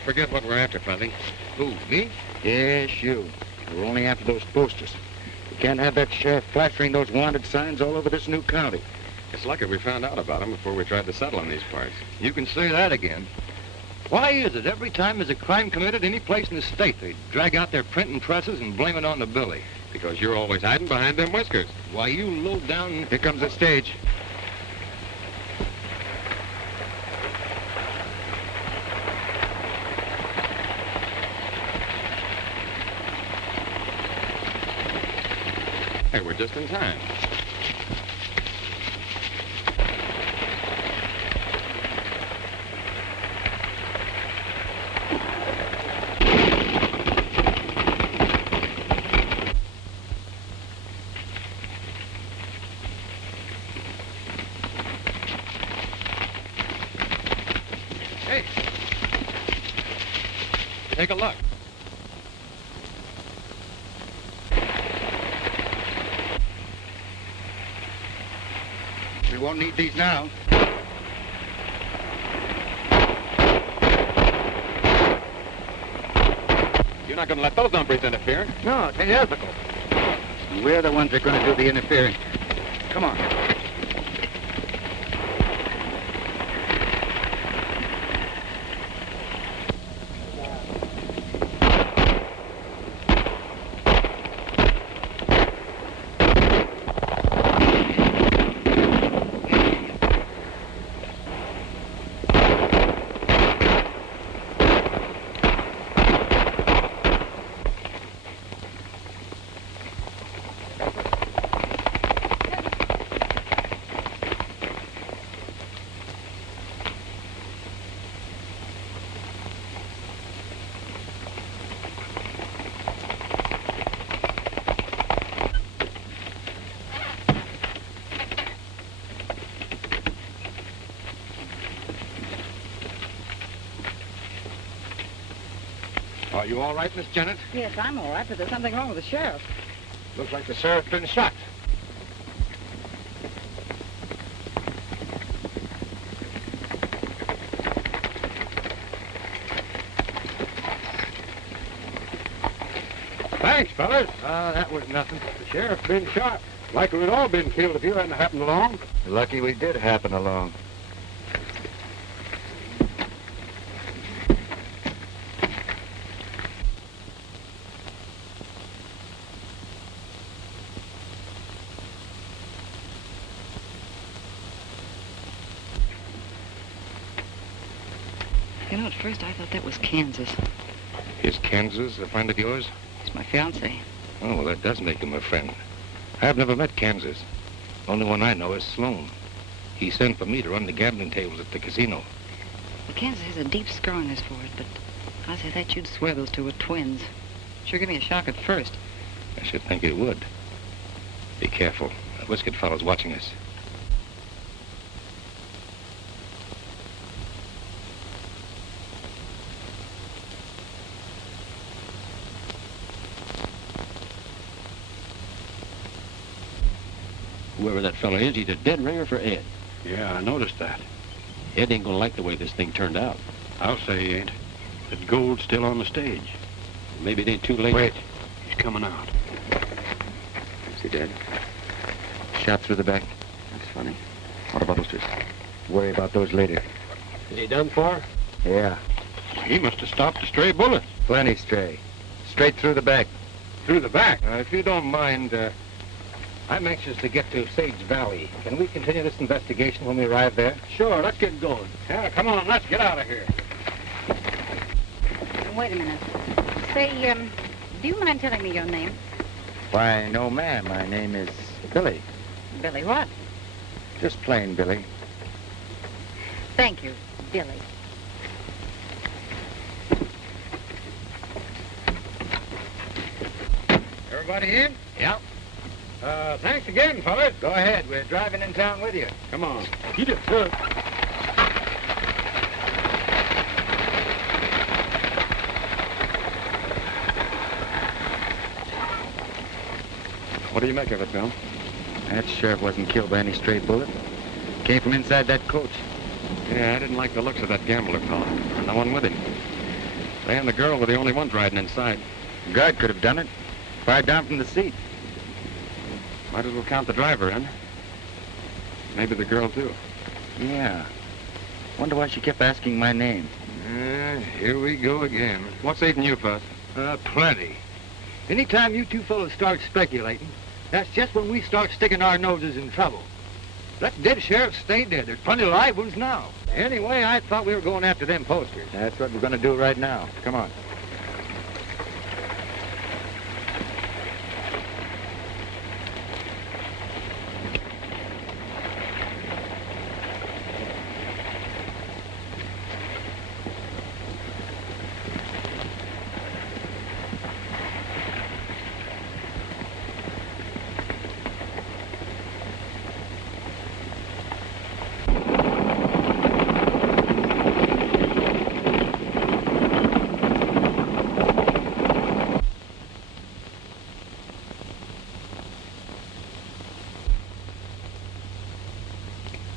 Don't forget what we're after, Fonzie. Who, me? Yes, you. We're only after those posters. We can't have that sheriff plastering those wanted signs all over this new county. It's lucky we found out about them before we tried to settle in these parts. You can say that again. Why is it every time there's a crime committed any place in the state, they drag out their printing presses and blame it on the Billy? Because you're always hiding behind them whiskers. Why, you low down... Here comes the stage. Hey, we're just in time. Hey, take a look. We won't need these now. You're not going to let those hombres interfere. No, it ain't ethical. We're the ones that are going to do the interfering. Come on. Are you all right, Miss Janet? Yes, I'm all right, but there's something wrong with the sheriff. Looks like the sheriff's been shot. Thanks, fellas. That was nothing. The sheriff's been shot. Likely we'd all been killed if you hadn't happened along. Lucky we did happen along. You know, at first I thought that was Kansas. Is Kansas a friend of yours? He's my fiancé. Oh, well, that does make him a friend. I've never met Kansas. Only one I know is Sloan. He sent for me to run the gambling tables at the casino. Well, Kansas has a deep scar on his forehead, but I say that you'd swear those two were twins. Sure give me a shock at first. I should think it would. Be careful. That whiskered fellow's watching us. Whoever that fella is, he's a dead ringer for Ed. Yeah, I noticed that. Ed ain't gonna like the way this thing turned out. I'll say he ain't. That gold's still on the stage. Maybe it ain't too late. Wait, he's coming out. Is he dead? Shot through the back. That's funny. What about those two? Worry about those later. Is he done for? Yeah, He must have stopped a stray bullet. plenty stray. Straight through the back. Through the back. If you don't mind, I'm anxious to get to Sage Valley. Can we continue this investigation when we arrive there? Sure, let's get going. Yeah, come on, let's get out of here. Wait a minute. Say, do you mind telling me your name? Why, no, ma'am. My name is Billy. Billy what? Just plain Billy. Thank you, Billy. Everybody in? Yeah. Thanks again, fellas. Go ahead. We're driving in town with you. Come on. Get it good. What do you make of it, Bill? That sheriff wasn't killed by any stray bullet. Came from inside that coach. Yeah, I didn't like the looks of that gambler fellow. No one with him. They and the girl were the only ones riding inside. The guard could have done it. Fired down from the seat. Might as well count the driver in. Maybe the girl, too. Yeah. Wonder why she kept asking my name. Here we go again. What's eating you, Buzz? Plenty. Anytime you two fellows start speculating, that's just when we start sticking our noses in trouble. Let dead sheriffs stay dead. There's plenty of live ones now. Anyway, I thought we were going after them posters. That's what we're going to do right now. Come on.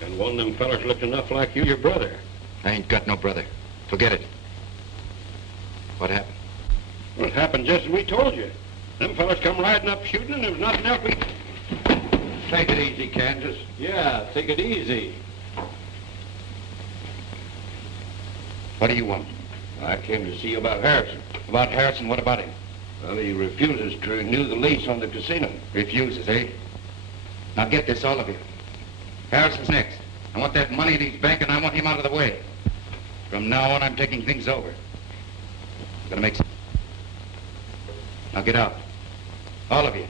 And one of them fellers looked enough like you, your brother. I ain't got no brother. Forget it. What happened? Well, it happened just as we told you. Them fellers come riding up shooting, and there was nothing else we... Take it easy, Kansas. Yeah, take it easy. What do you want? I came to see you about Harrison. About Harrison, what about him? Well, he refuses to renew the lease on the casino. Refuses, eh? Now get this, all of you. Harrison's next. I want that money in his bank, and I want him out of the way. From now on, I'm taking things over. Gonna make some... Now get out. All of you.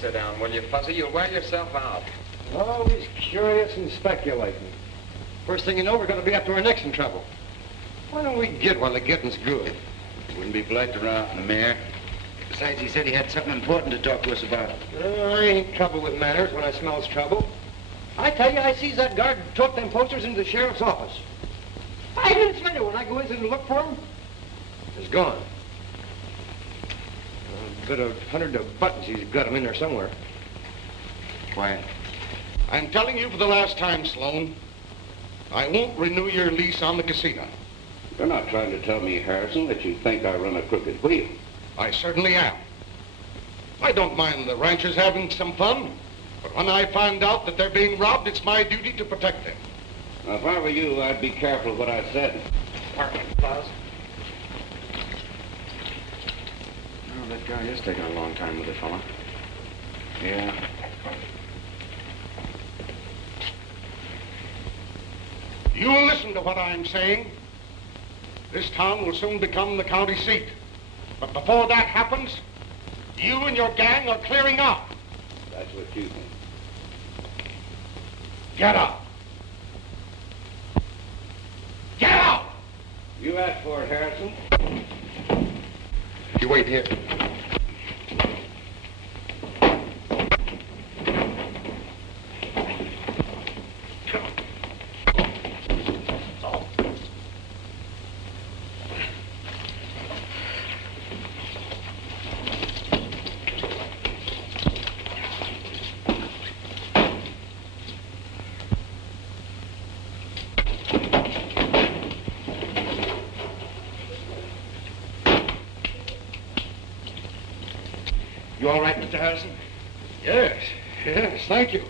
Sit down, will you, Fuzzy? You'll wear yourself out. Always curious and speculating. First thing you know, we're going to be up to our necks in trouble. Why don't we get while the getting's good? Wouldn't be polite to run out in the mayor. Besides, he said he had something important to talk to us about. I ain't trouble with manners when I smells trouble. I tell you, I sees that guard tote them posters into the sheriff's office. 5 minutes later, when I go in to look for them, it's gone. A bit of 100 of buttons, he's got them in there somewhere. Quiet. I'm telling you for the last time, Sloan, I won't renew your lease on the casino. You're not trying to tell me, Harrison, that you think I run a crooked wheel. I certainly am. I don't mind the ranchers having some fun, but when I find out that they're being robbed, it's my duty to protect them. Now, if I were you, I'd be careful what I said. Buzz. Oh, that guy is taking a long time with the fella. Yeah. You'll listen to what I'm saying. This town will soon become the county seat. But before that happens, you and your gang are clearing out. That's what you think. Get out. Get out! You asked for it, Harrison. You wait here. You all right, Mr. Harrison? Yes, thank you.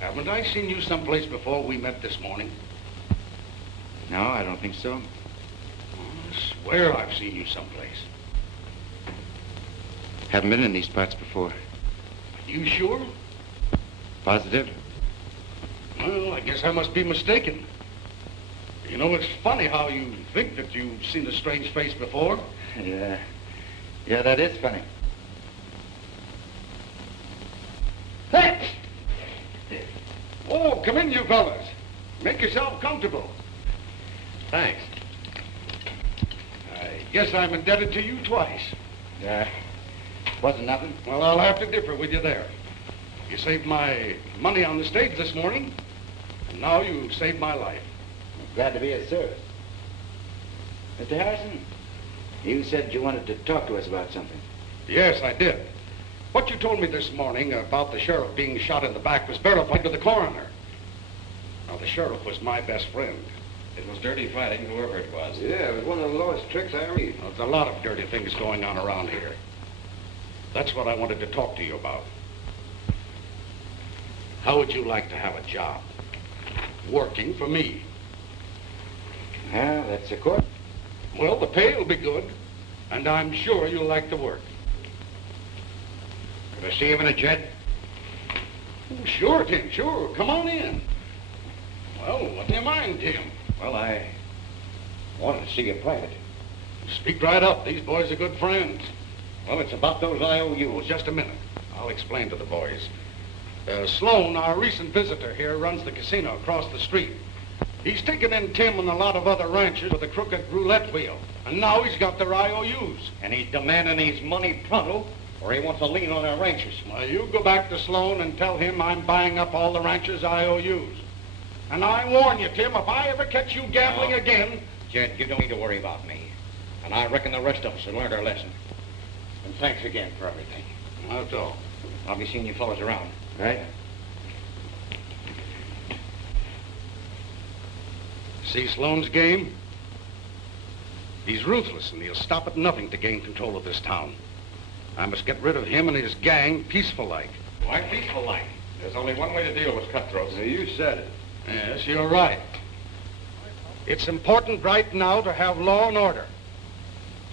Haven't I seen you someplace before we met this morning? No, I don't think so. I swear I've seen you someplace. Haven't been in these parts before. You sure? Positive? Well, I guess I must be mistaken. You know, it's funny how you think that you've seen a strange face before. Yeah. Yeah, that is funny. Hey! Oh, come in, you fellas. Make yourself comfortable. Thanks. I guess I'm indebted to you twice. Yeah. Wasn't nothing. Well, I'll have to differ with you there. You saved my money on the stage this morning, and now you saved my life. Glad to be of service. Mr. Harrison, you said you wanted to talk to us about something. Yes, I did. What you told me this morning about the sheriff being shot in the back was verified to the coroner. Now, the sheriff was my best friend. It was dirty fighting, whoever it was. Yeah, it was one of the lowest tricks I ever used. There's a lot of dirty things going on around here. That's what I wanted to talk to you about. How would you like to have a job? Working for me. Well, that's a court. Well, the pay will be good, and I'm sure you'll like the work. Could I see you in a jet? Oh, sure, Tim, sure. Come on in. Well, what do you mind, Tim? Well, I wanted to see you play it. Speak right up. These boys are good friends. Well, it's about those IOUs. Just a minute. I'll explain to the boys. Sloan, our recent visitor here, runs the casino across the street. He's taken in Tim and a lot of other ranchers with a crooked roulette wheel. And now he's got their IOUs. And he's demanding his money pronto, or he wants a lien on our ranchers. Well, you go back to Sloan and tell him I'm buying up all the ranchers' IOUs. And I warn you, Tim, if I ever catch you gambling again... Jed, you don't need to worry about me. And I reckon the rest of us have learned our lesson. And thanks again for everything. That's all. I'll be seeing you fellows around. Right? See Sloan's game? He's ruthless, and he'll stop at nothing to gain control of this town. I must get rid of him and his gang peaceful-like. Why peaceful-like? There's only one way to deal with cutthroats. Now, you said it. Yes, you're right. It's important right now to have law and order.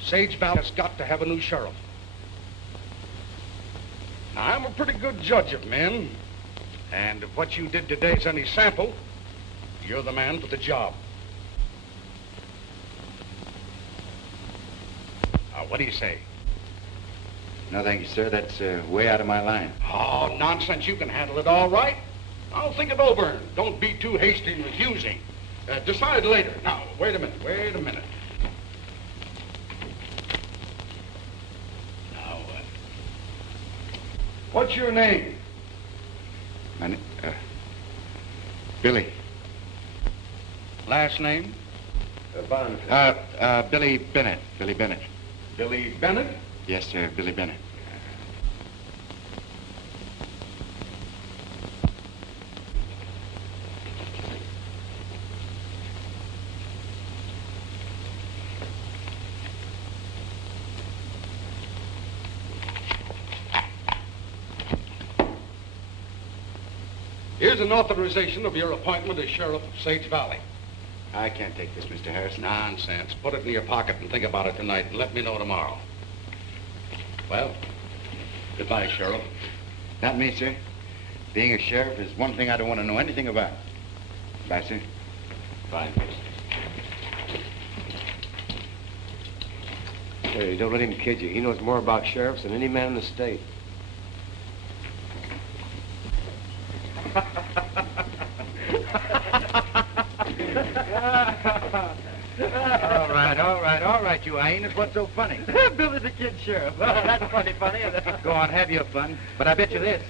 Sage Valley has got to have a new sheriff. Now, I'm a pretty good judge of men, and if what you did today is any sample, you're the man for the job. Now, what do you say? No, thank you, sir. That's way out of my line. Oh, nonsense. You can handle it all right. I'll think it over. Don't be too hasty in refusing. Decide later. Now, wait a minute. Now, what's your name? Billy. Last name? Billy Bennett. Billy Bennett. Billy Bennett? Yes, sir, Billy Bennett. Here's an authorization of your appointment as sheriff of Sage Valley. I can't take this, Mr. Harrison. Nonsense. Put it in your pocket and think about it tonight and let me know tomorrow. Well, goodbye, Sheriff. Not me, sir. Being a sheriff is one thing I don't want to know anything about. Bye, sir. Fine. Hey, don't let him kid you. He knows more about sheriffs than any man in the state. All right, you hyenas. What's so funny? Billy the Kid Sheriff. That's funny. Go on, have your fun. But I bet you this.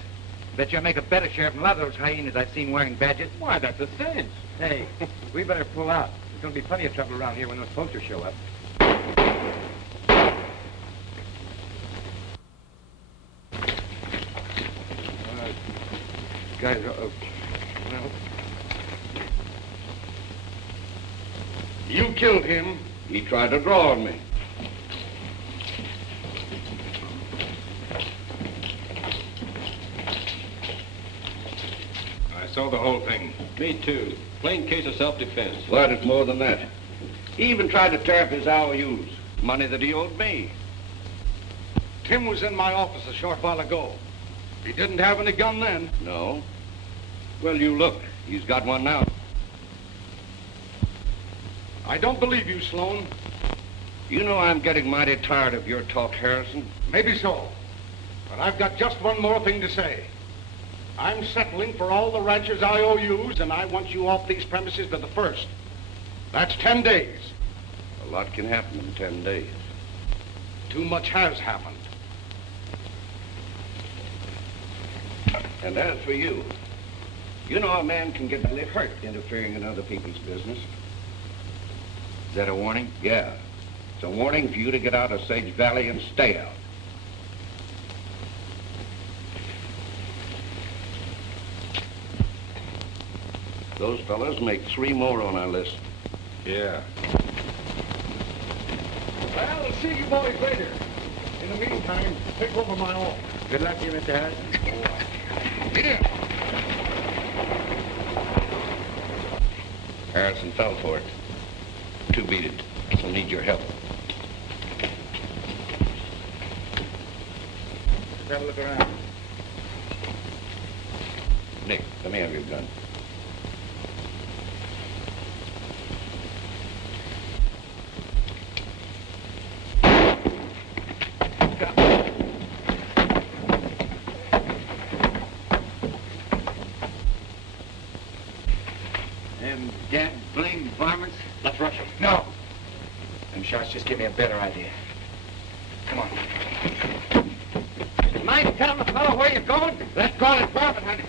Bet you'll make a better sheriff than a lot of those hyenas I've seen wearing badges. Why, that's a cinch. Hey, we better pull out. There's going to be plenty of trouble around here when those posters show up. Guys, well, You killed him. He tried to draw on me. I saw the whole thing. me too. Plain case of self-defense. Glad it's more than that. He even tried to tear up his IOUs, money that he owed me. Tim was in my office a short while ago. He didn't have any gun then. No. Well, you look. He's got one now. I don't believe you, Sloan. You know I'm getting mighty tired of your talk, Harrison. Maybe so. But I've got just one more thing to say. I'm settling for all the ranchers' IOUs, and I want you off these premises to the 1st. That's 10 days. A lot can happen in 10 days. Too much has happened. And as for you, you know a man can get badly hurt interfering in other people's business. Is that a warning? Yeah. It's a warning for you to get out of Sage Valley and stay out. Those fellas make 3 more on our list. Yeah. Well, I'll see you boys later. In the meantime, take over my office. Good luck to you, Mr. Harrison. Here. Harrison fell for it. 2 beat it. So need your help. Let's have a look around. Nick, let me have your gun. Them dead blamed varmints. Let's rush him. No. Them shots just give me a better idea. Come on. Mind telling the fellow where you're going? Let's call it profit hunting.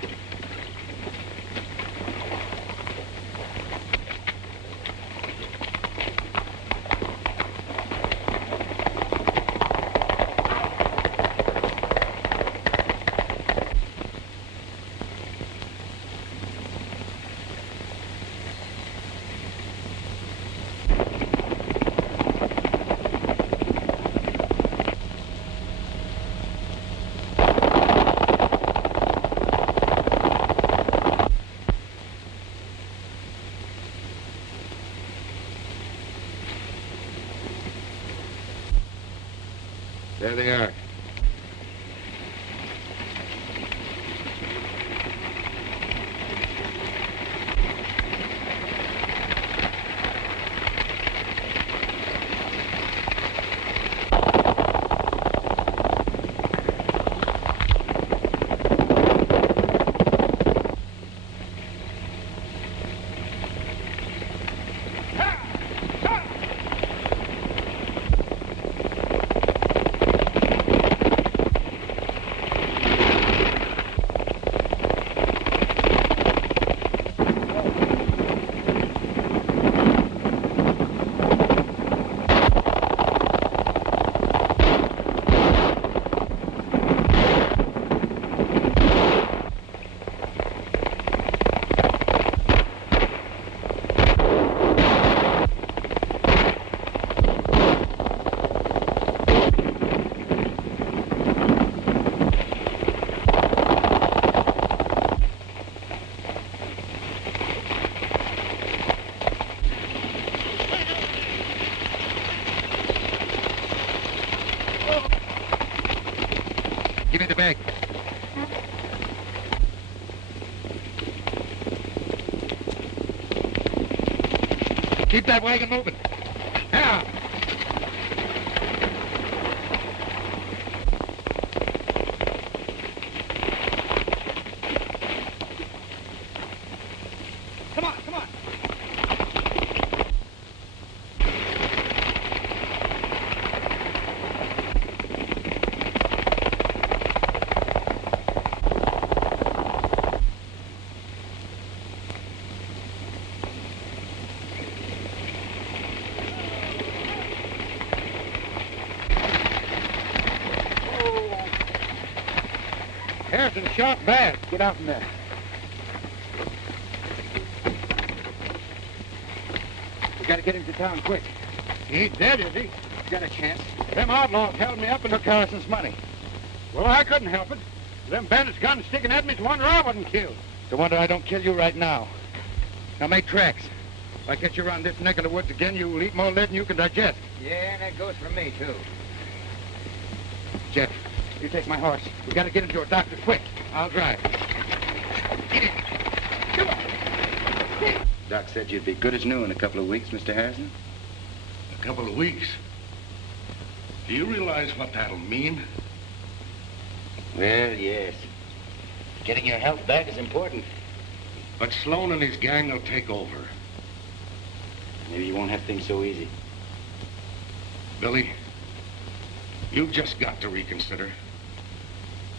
There they are. Give me the bag. Keep that wagon moving. Now. Come on, come on. Harrison shot bad. Get out from there. We gotta get him to town quick. He ain't dead, is he? You got a chance. Them outlaws held me up and Took Harrison's money. Well, I couldn't help it. Them bandits guns sticking at me's wonder I wasn't killed. It's a wonder I don't kill you right now. Now make tracks. If I catch you around this neck of the woods again, you'll eat more lead than you can digest. Yeah, and that goes for me, too. Jeff, you take my horse. We gotta get him to a doctor quick. I'll drive. Come on. Doc said you'd be good as new in a couple of weeks, Mr. Harrison. A couple of weeks. Do you realize what that'll mean? Well, yes. Getting your health back is important. But Sloan and his gang will take over. Maybe you won't have things so easy. Billy, you've just got to reconsider.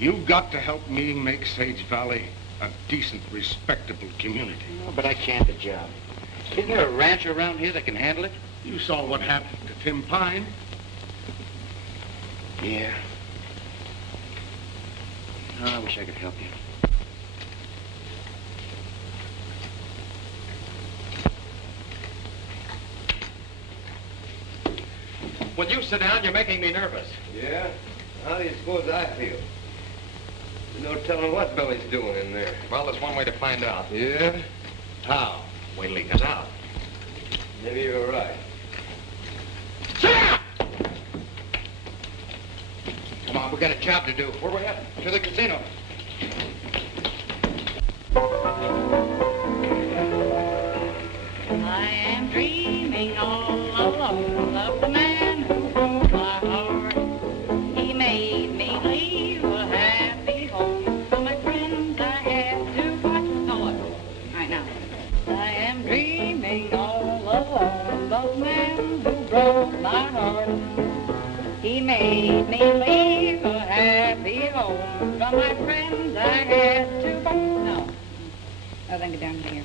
You've got to help me make Sage Valley a decent, respectable community. Oh, but I can't the job. Isn't there a ranch around here that can handle it? You saw what happened to Tim Pine. Yeah. Oh, I wish I could help you. Will you sit down? You're making me nervous. Yeah? How do you suppose I feel? There's no telling what Billy's doing in there. Well, there's one way to find out. Yeah? How? Wait till he comes out. Maybe you're right. Come on, we got a job to do. Where we at? To the casino. I am dreaming all alone of the man who broke my heart. He made me leave a happy home for my friends I had to part. Oh, look. All right, now. I am dreaming all alone of the man who broke my heart. He made me leave a happy home from my friends I had to part. No. Oh, then get down to here.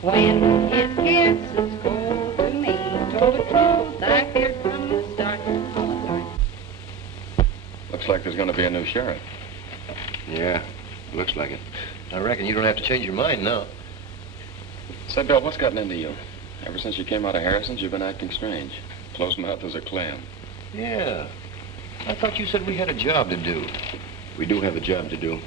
When his kisses cold to me, told the truth I feared from the start. Looks like there's going to be a new sheriff. Yeah, looks like it. I reckon you don't have to change your mind now. Say, Bill, what's gotten into you? Ever since you came out of Harrison's, you've been acting strange. Close-mouthed as a clam. Yeah. I thought you said we had a job to do. We do have a job to do.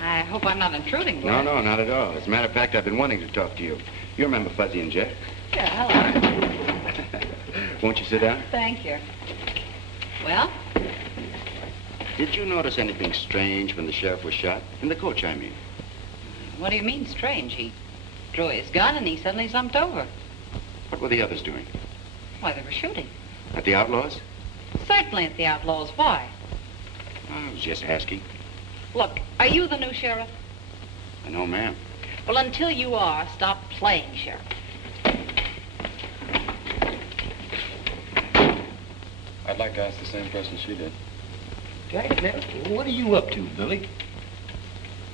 I hope I'm not intruding, Blair. No, not at all. As a matter of fact, I've been wanting to talk to you. You remember Fuzzy and Jeff? Yeah, hello. Won't you sit down? Thank you. Well? Did you notice anything strange when the sheriff was shot? In the coach, I mean. What do you mean, strange? He drew his gun and he suddenly slumped over. What were the others doing? Why, they were shooting. At the outlaws? Certainly at the outlaws. Why? I was just asking. Look, are you the new sheriff? No, ma'am. Well, until you are, stop playing sheriff. I'd like to ask the same question she did. Now, what are you up to, Billy?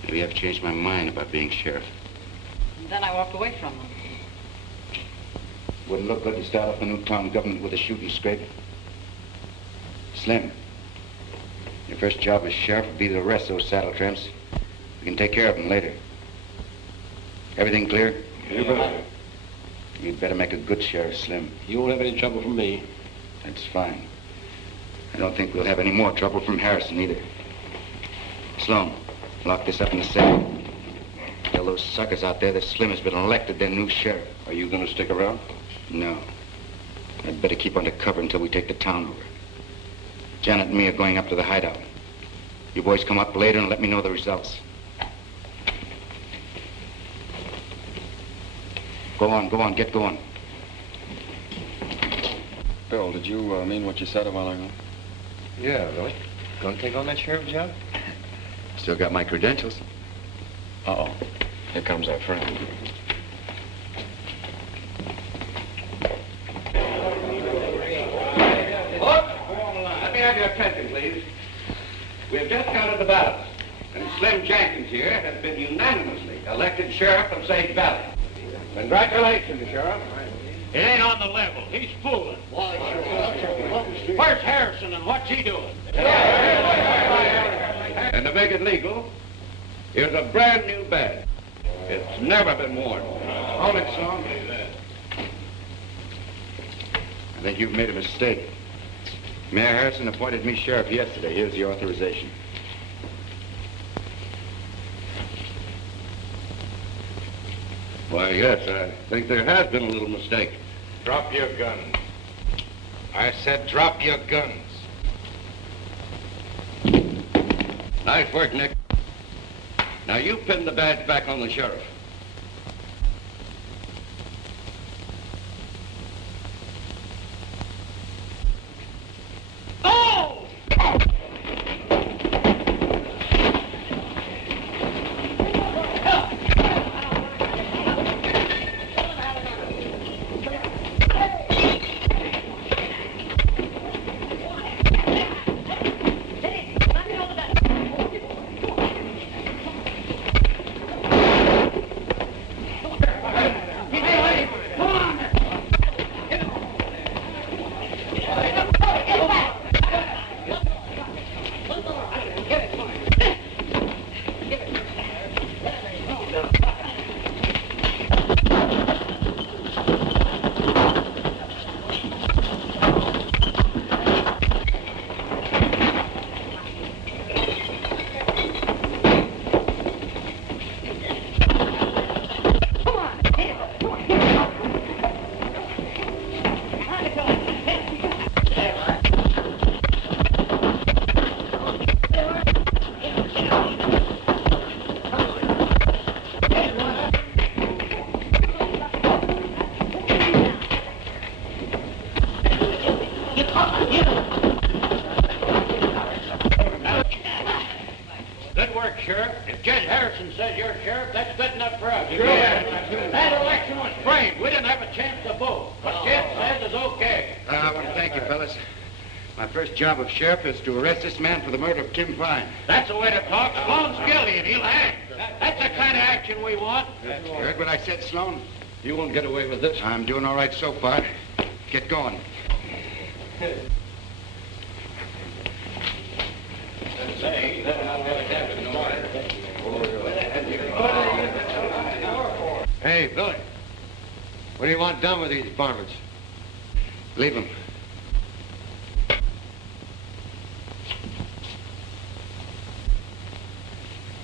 Maybe I've changed my mind about being sheriff. And then I walked away from them. Wouldn't look good to start off the new town government with a shooting scrape. Slim, your first job as sheriff would be to arrest those saddle tramps. We can take care of them later. Everything clear? You bet. You'd better make a good sheriff, Slim. You won't have any trouble from me. That's fine. I don't think we'll have any more trouble from Harrison either. Sloan, lock this up in the safe. Tell those suckers out there that Slim has been elected their new sheriff. Are you going to stick around? No. I'd better keep under cover until we take the town over. Janet and me are going up to the hideout. You boys come up later and let me know the results. Go on, get going. Bill, did you mean what you said a while ago? Yeah, Billy. Going to take on that sheriff job? Still got my credentials. Uh-oh. Here comes our friend. Let me have your attention, please. We've just counted the ballots, and Slim Jenkins here has been unanimously elected sheriff of Sage Valley. Congratulations, Sheriff. It ain't on the level. He's fooling. Where's Harrison and what's he doing? And to make it legal, here's a brand new badge. It's never been worn. Hold it, Sloan. I think you've made a mistake. Mayor Harrison appointed me sheriff yesterday. Here's the authorization. Why, yes, I think there has been a little mistake. Drop your gun. I said drop your guns. Nice work, Nick. Now you pin the badge back on the sheriff. Oh! Sheriff, that's good enough for us. That election was framed. We didn't have a chance to vote. What Kent says is okay. I want to thank you, fellas. My first job of sheriff is to arrest this man for the murder of Tim Fine. That's the way to talk. Sloan's guilty and he'll hang. That's the kind of action we want. You heard what I said, Sloan? You won't get away with this. I'm doing all right so far. Get going. Hey, Billy. What do you want done with these varmints? Leave him.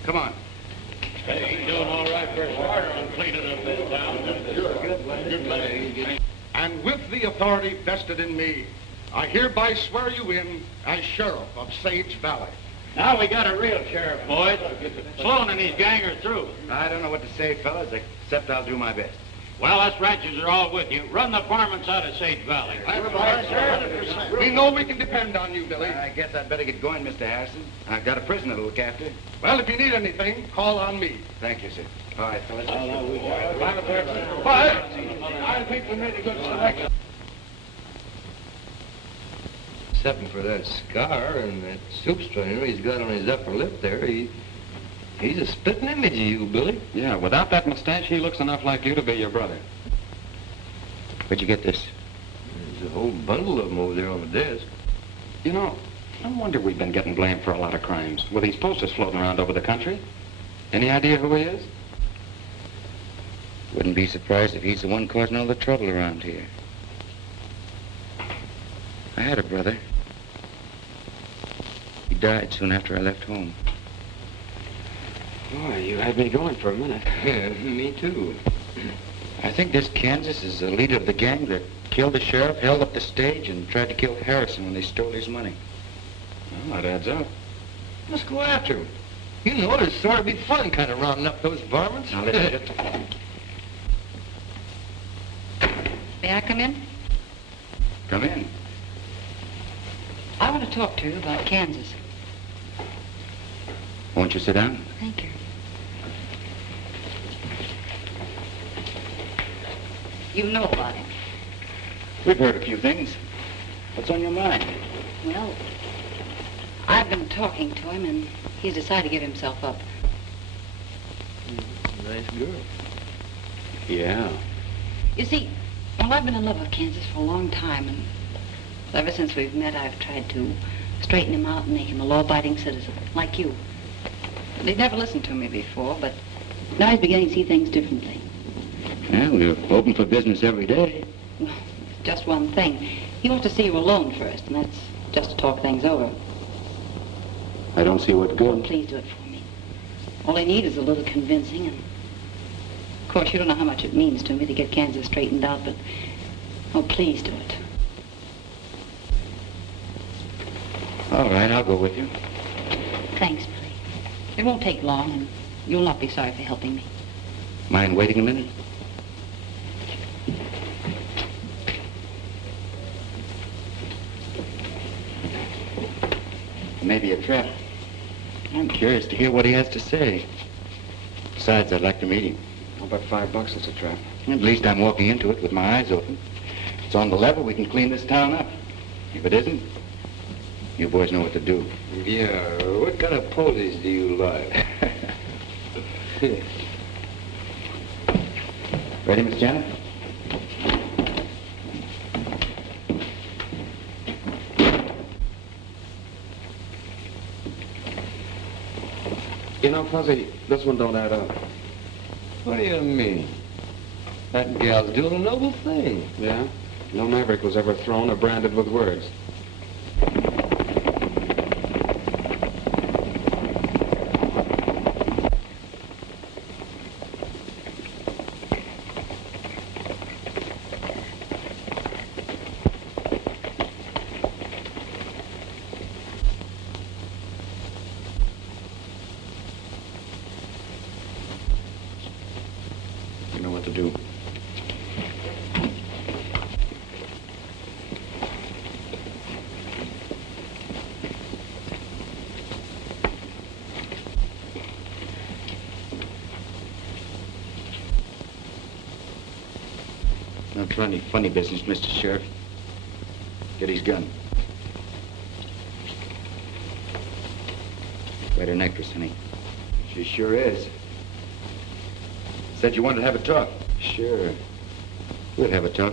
Come on. Hey, he's doing all right for a starter on cleaning up this town. Good man. And with the authority vested in me, I hereby swear you in as sheriff of Sage Valley. Now we got a real sheriff, boys. Sloan and his gang are through. I don't know what to say, fellas, except I'll do my best. Well, us ranchers are all with you. Run the varmints out of Sage Valley. We know we can depend on you, Billy. I guess I'd better get going, Mr. Harrison. I've got a prisoner to look after. Well, if you need anything, call on me. Thank you, sir. All right, fellas. But I think we made a good selection. Except for that scar and that soup strainer he's got on his upper lip there, he's a spitting image of you, Billy. Yeah, without that mustache, he looks enough like you to be your brother. Where'd you get this? There's a whole bundle of them over there on the desk. You know, no wonder we've been getting blamed for a lot of crimes with these posters floating around over the country. Any idea who he is? Wouldn't be surprised if he's the one causing all the trouble around here. I had a brother. He died soon after I left home. Boy, you had me going for a minute. Yeah, me too. I think this Kansas is the leader of the gang that killed the sheriff, held up the stage, and tried to kill Harrison when they stole his money. Well, that adds up. Let's go after him. You know, it'd sort of be fun kind of rounding up those varmints. Now, listen, just... May I come in? Come in. I want to talk to you about Kansas. Won't you sit down? Thank you. You know about him. We've heard a few things. What's on your mind? Well, I've been talking to him, and he's decided to give himself up. Nice girl. Yeah. You see, well, I've been in love with Kansas for a long time, and ever since we've met, I've tried to straighten him out and make him a law-abiding citizen, like you. He'd never listened to me before, but now he's beginning to see things differently. Yeah, we're open for business every day. Just one thing. He wants to see you alone first, and that's just to talk things over. I don't see what Oh, good. please do it for me. All I need is a little convincing, and of course, you don't know how much it means to me to get Kansas straightened out, but oh, please do it. All right, I'll go with you. Thanks, Billy. It won't take long, and you'll not be sorry for helping me. Mind waiting a minute? Maybe a trap. I'm curious to hear what he has to say. Besides, I'd like to meet him. How about $5? It's a trap. At least I'm walking into it with my eyes open. If it's on the level, we can clean this town up. If it isn't, you boys know what to do. Yeah, what kind of poses do you like? Ready, Miss Janet? You know, Fuzzy, this one don't add up. What do you mean? That gal's doing a noble thing. Yeah? No maverick was ever thrown or branded with words. You know what to do. Don't try any funny business, Mr. Sheriff. Get his gun. Quite an actress, honey. She sure is. Said you wanted to have a talk. Sure. We'll have a talk.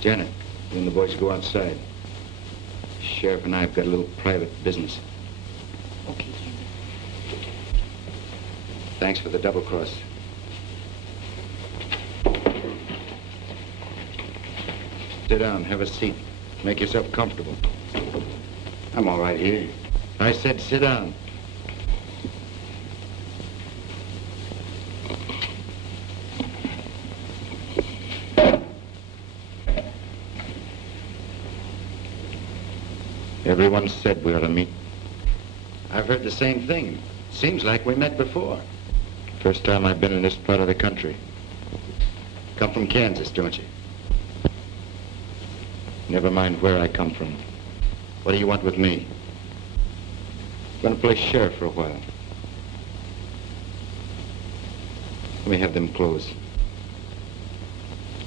Janet, you and the boys go outside. Sheriff and I have got a little private business. Okay, Candace. Thanks for the double cross. Sit down, have a seat. Make yourself comfortable. I'm all right here. I said sit down. Everyone said we ought to meet. I've heard the same thing. Seems like we met before. First time I've been in this part of the country. Come from Kansas, don't you? Never mind where I come from. What do you want with me? I'm gonna play sheriff for a while. Let me have them clothes.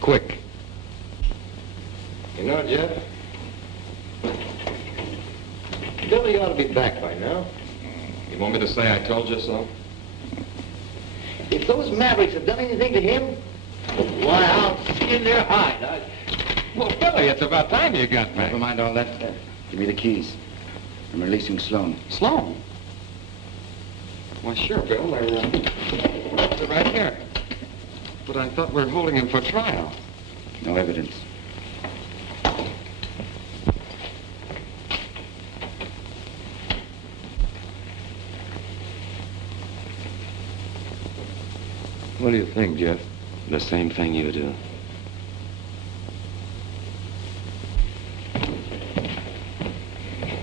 Quick. You know, Jeff, Billy ought to be back by now. You want me to say I told you so? If those Mavericks have done anything to him, why, I'll skin their hide. Well, Billy, it's about time you got back. Never mind all that. Give me the keys. I'm releasing Sloan. Sloan? Why, sure, Bill. They're right here. But I thought we were holding him for trial. No evidence. What do you think, Jeff? The same thing you do.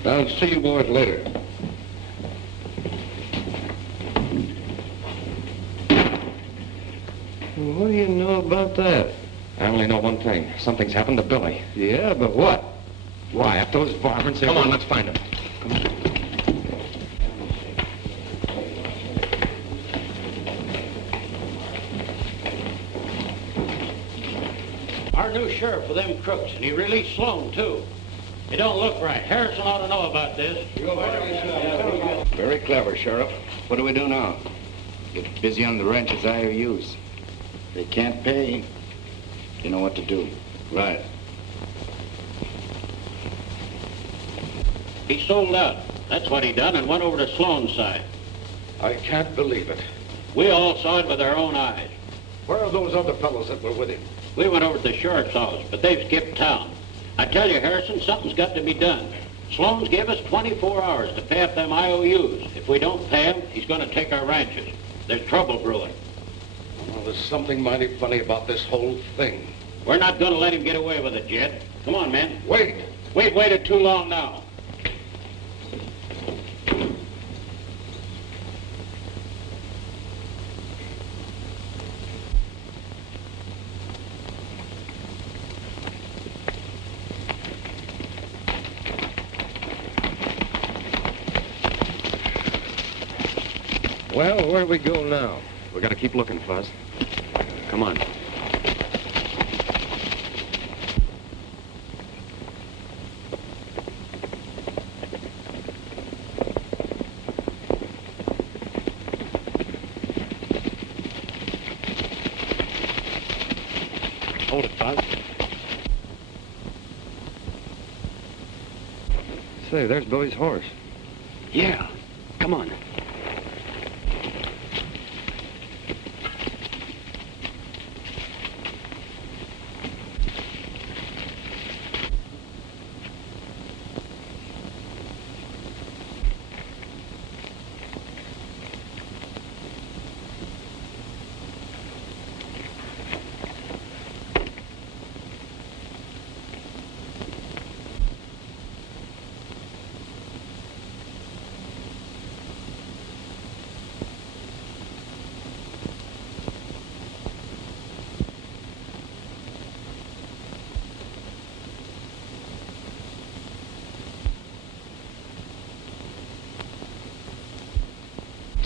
I'll see you boys later. Well, what do you know about that? I only know one thing. Something's happened to Billy. Yeah, but what? Why, if those varmints... Come on, let's find him. Come on. Our new sheriff for them crooks, and he released Sloan, too. It don't look right. Harrison ought to know about this. Very clever, Sheriff. What do we do now? Get busy on the ranch's IOUs. They can't pay. You know what to do. Right. He sold out. That's what he done and went over to Sloan's side. I can't believe it. We all saw it with our own eyes. Where are those other fellows that were with him? We went over to the sheriff's office, but they've skipped town. I tell you, Harrison, something's got to be done. Sloan's gave us 24 hours to pay up them IOUs. If we don't pay him, he's going to take our ranches. There's trouble brewing. Well, there's something mighty funny about this whole thing. We're not going to let him get away with it, Jed. Come on, man. Wait. We've waited too long now. Well, where do we go now? We gotta keep looking, Fuzz. Come on. Hold it, Fuzz. Say, there's Billy's horse. Yeah. Come on.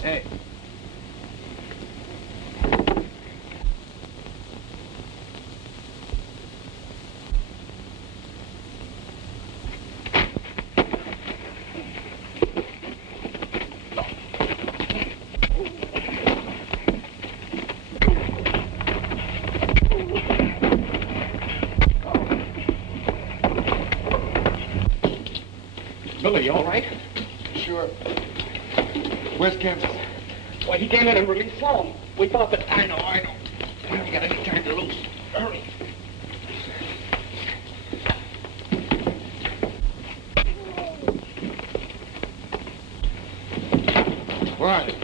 Hey. Billy, you all right? Sure. Where's Kansas? Why, he came in and released Sloan. We thought that... I know. We haven't got any time to lose. Hurry. Where are they?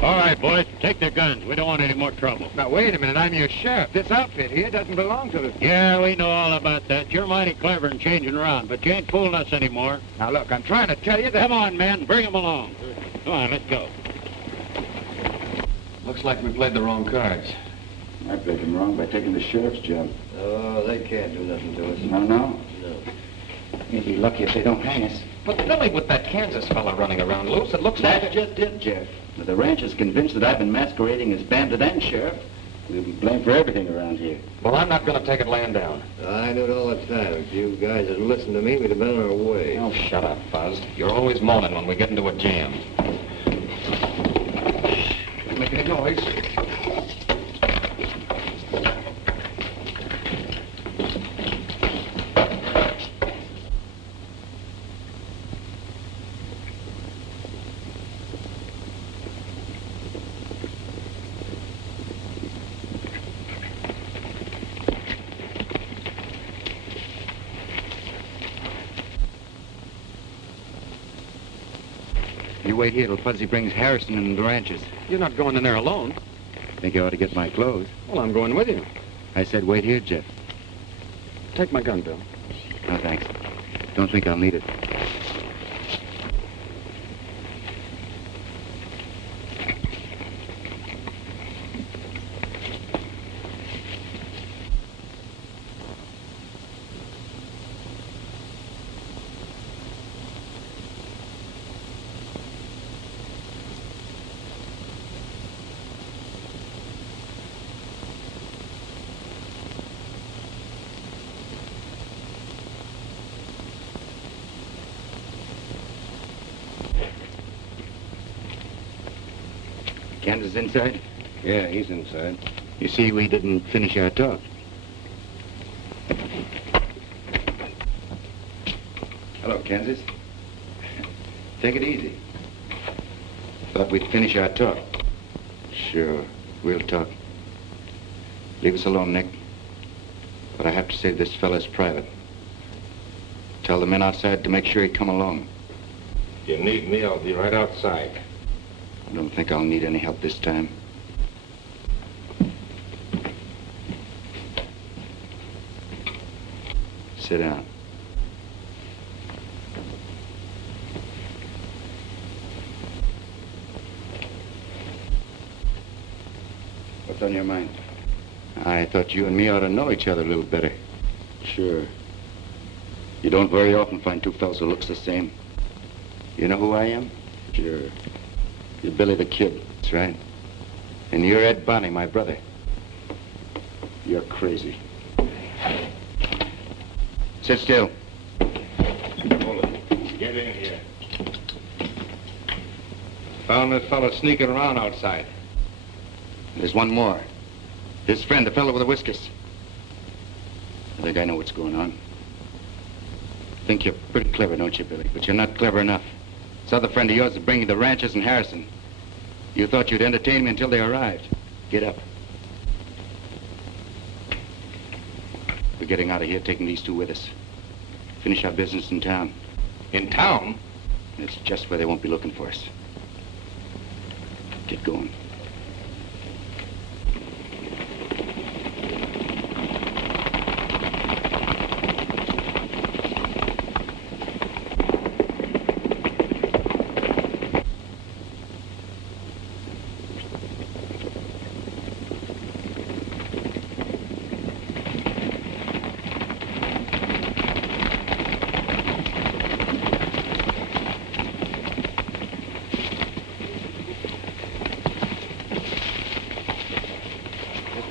All right, boys, take their guns. We don't want any more trouble. Now, wait a minute. I'm your sheriff. This outfit here doesn't belong to the... Yeah, we know all about that. You're mighty clever in changing around, but you ain't fooling us anymore. Now, look, I'm trying to tell you that... Come on, men, bring them along. Come on, let's go. Looks like we played the wrong cards. I played them wrong by taking the sheriff's job. Oh, they can't do nothing to us. No. No. You'll be lucky if they don't hang us. But Billy, with that Kansas fella running around loose, it looks like... That's just it, Jeff. If the ranch is convinced that I've been masquerading as bandit and sheriff, we'll be blamed for everything around here. Well, I'm not going to take it laying down. I knew it all the time. If you guys had listened to me, we'd have been on our way. Oh, shut up, Fuzz. You're always moaning when we get into a jam. Don't make any noise. You wait here till Fuzzy brings Harrison and the ranches. You're not going in there alone. Think I ought to get my clothes. Well, I'm going with you. I said wait here, Jeff. Take my gun, Bill. No, thanks. Don't think I'll need it. Kansas inside? Yeah, he's inside. You see, we didn't finish our talk. Hello, Kansas. Take it easy. Thought we'd finish our talk. Sure, we'll talk. Leave us alone, Nick. But I have to say this fella's private. Tell the men outside to make sure he come along. If you need me, I'll be right outside. I don't think I'll need any help this time. Sit down. What's on your mind? I thought you and me ought to know each other a little better. Sure. You don't very often find two fellas who looks the same. You know who I am? Sure. You're Billy the Kid. That's right. And you're Ed Bonney, my brother. You're crazy. Sit still. Hold it. Get in here. Found this fellow sneaking around outside. There's one more. His friend, the fellow with the whiskers. I think I know what's going on. Think you're pretty clever, don't you, Billy? But you're not clever enough. This other friend of yours is bringing the ranchers and Harrison. You thought you'd entertain me until they arrived. Get up. We're getting out of here, taking these two with us. Finish our business in town. In town? It's just where they won't be looking for us. Get going.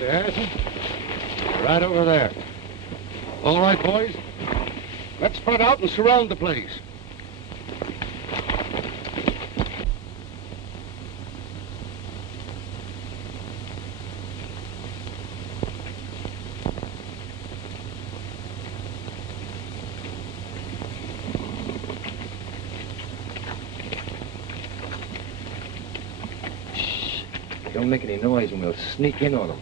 Mr. Harrison. Right over there. All right, boys. Let's spread out and surround the place. Don't make any noise and we'll sneak in on them.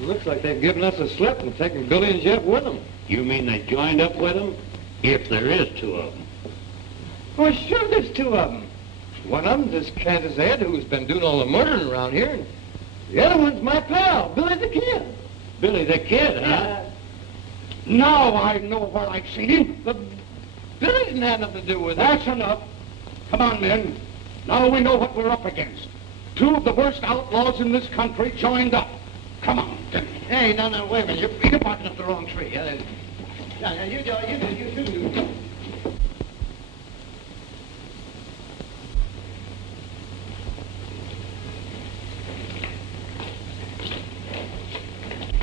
Looks like they've given us a slip and taken Billy and Jeff with them. You mean they joined up with them? If there is two of them. Well, sure there's two of them. One of them's this Kansas Ed who's been doing all the murdering around here, and the other one's my pal, Billy the Kid. Billy the Kid, huh? Now I know where I've seen him. But Billy didn't have nothing to do with it. That's enough. Come on, men. Now we know what we're up against. Two of the worst outlaws in this country joined up. Come on. Hey, no, wait a minute. You're barking up the wrong tree. No, you do.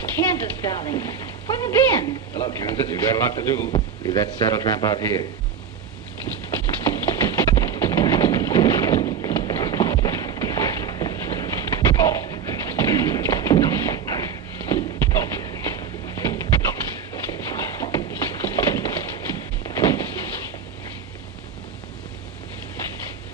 Kansas, darling. Where have you been? Hello, Kansas. You've got a lot to do. Leave that saddle tramp out here.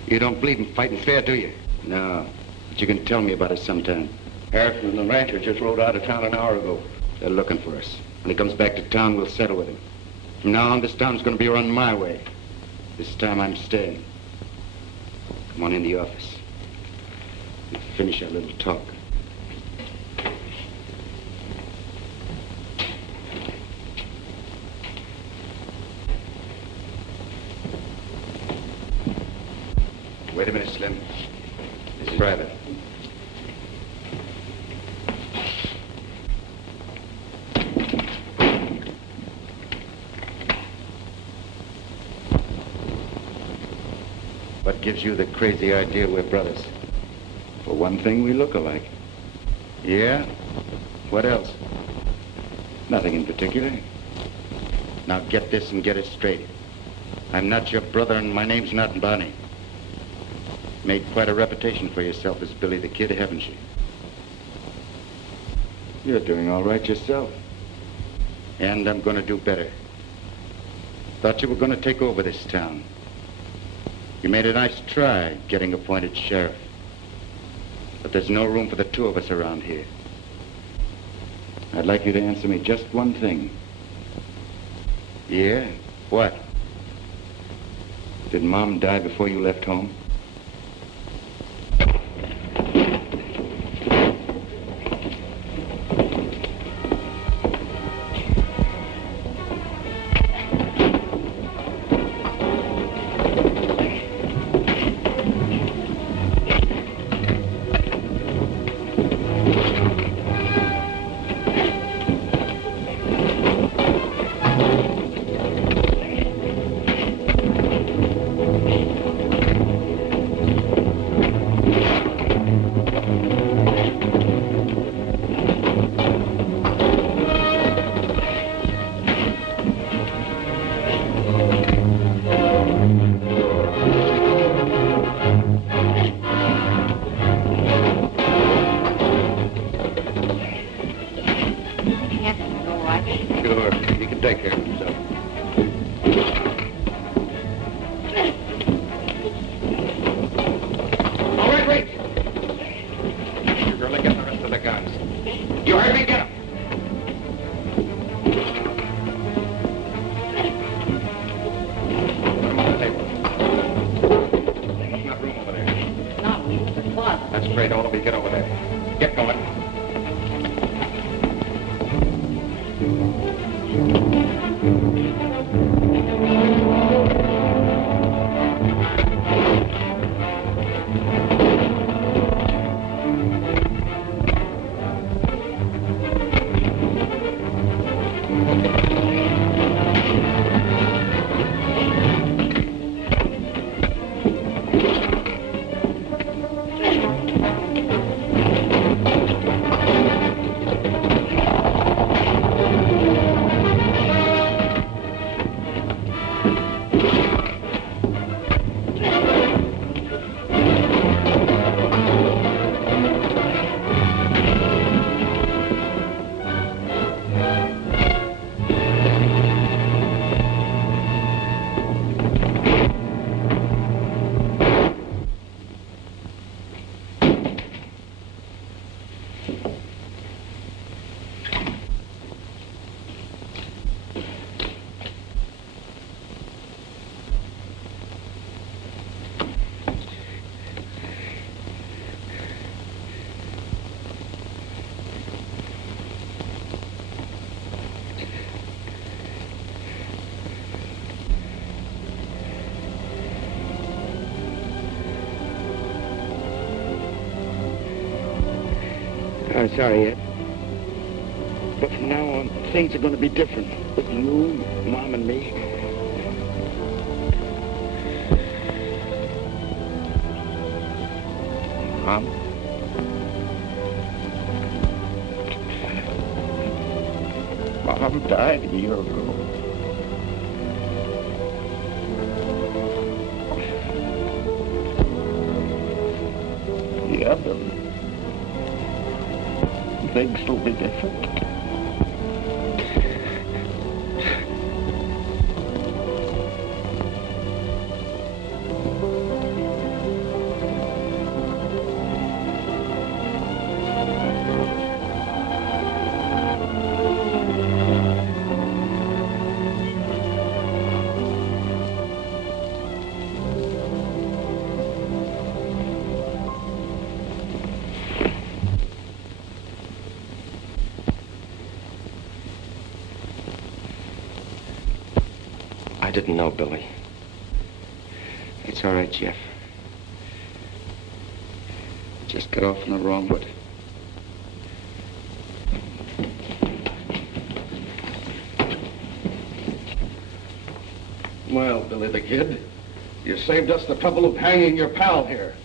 You don't believe in fighting fair, do you? No. But you can tell me about it sometime. Harrison and the rancher just rode out of town an hour ago. They're looking for us. When he comes back to town, we'll settle with him. From now on, this town's going to be run my way. This time I'm staying. Come on in the office. We'll finish our little talk. Wait a minute, Slim. This is private. What gives you the crazy idea we're brothers? For one thing, we look alike. Yeah? What else? Nothing in particular. Now get this and get it straight. I'm not your brother and my name's not Bonnie. Made quite a reputation for yourself as Billy the Kid, haven't you? You're doing all right yourself. And I'm going to do better. Thought you were going to take over this town. You made a nice try getting appointed sheriff. But there's no room for the two of us around here. I'd like you to answer me just one thing. Yeah? What? Did Mom die before you left home? I'm sorry, Ed. But from now on, things are going to be different. With you, Mom, and me. Mom? Mom died a year ago. Yeah, Billy. Things will be different. I didn't know, Billy. It's all right, Jeff. Just got off on the wrong foot. Well, Billy the Kid, you saved us the trouble of hanging your pal here.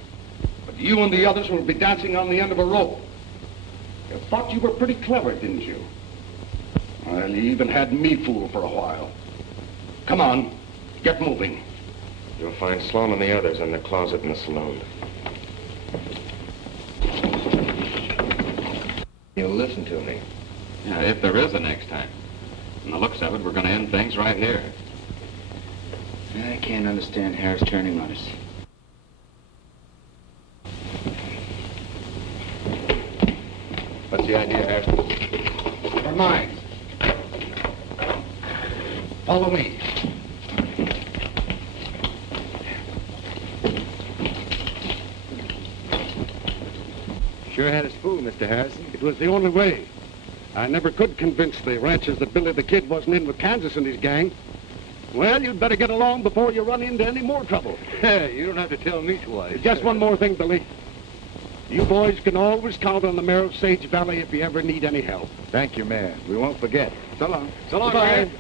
But you and the others will be dancing on the end of a rope. You thought you were pretty clever, didn't you? Well, you even had me fooled for a while. Come on, get moving. You'll find Sloan and the others in the closet in the saloon. You'll listen to me. Yeah, if there is a next time. From the looks of it, we're going to end things right here. I can't understand Harris turning on us. What's the idea, Harris? Never mind. Follow me. Sure had us fooled, Mr. Harrison. It was the only way. I never could convince the ranchers that Billy the Kid wasn't in with Kansas and his gang. Well, you'd better get along before you run into any more trouble. Hey, you don't have to tell me twice. Just one more thing, Billy. You boys can always count on the mayor of Sage Valley if you ever need any help. Thank you, Mayor. We won't forget. So long. So long, Goodbye. Mayor.